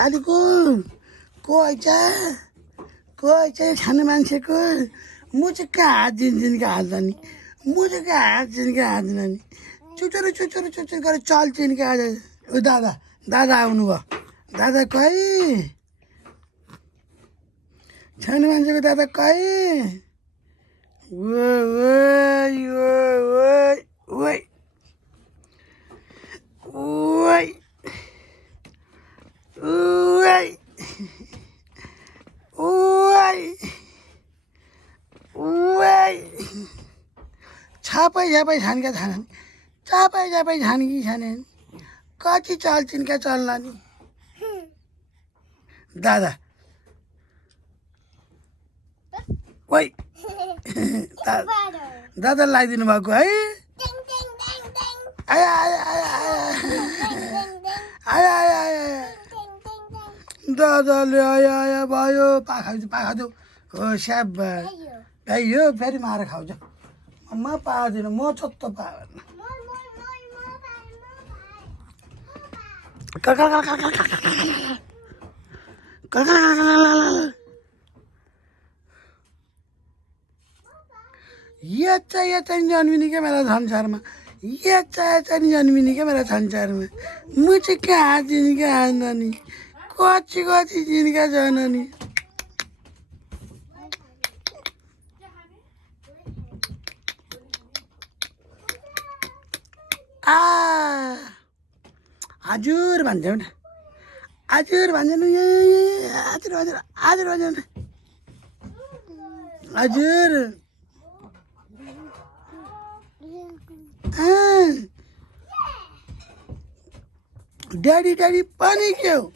दादीको को आइछ खाने मान्छेको म चाहिँ कहाँ हात दिन्छु कि हाल्दैन नि म चाहिँ कहाँ हात दिन्छु कि हाल्दैन नि चुचुरु गरेर चल्छु नि आज ओ दादा आउनु भयो दादा कहीँ खाने मान्छेको दादा कहीँ छापै छानका छानन् छापै छान कि छाने कति चल्छन् क्या चल्ला नि दादा ओइ दादा लगाइदिनु भएको है आया दादाले आया भयो पाखा देऊ हो स्याब भाइयो फेरि मार खाउँछ म पादिनँ म चत्त पाएन ये चाहिँ जन्मिने क्या मेरा संसारमा ये चाहिँ जन्मिने क्या मेरा संसारमा म चाहिँ कहाँ दिने क्या आउँदैन कति दिनका जननी हजुर भन्छौ न हजुर भन्छ न हजुर भन्छ न हजुर ड्याडी पनि के हो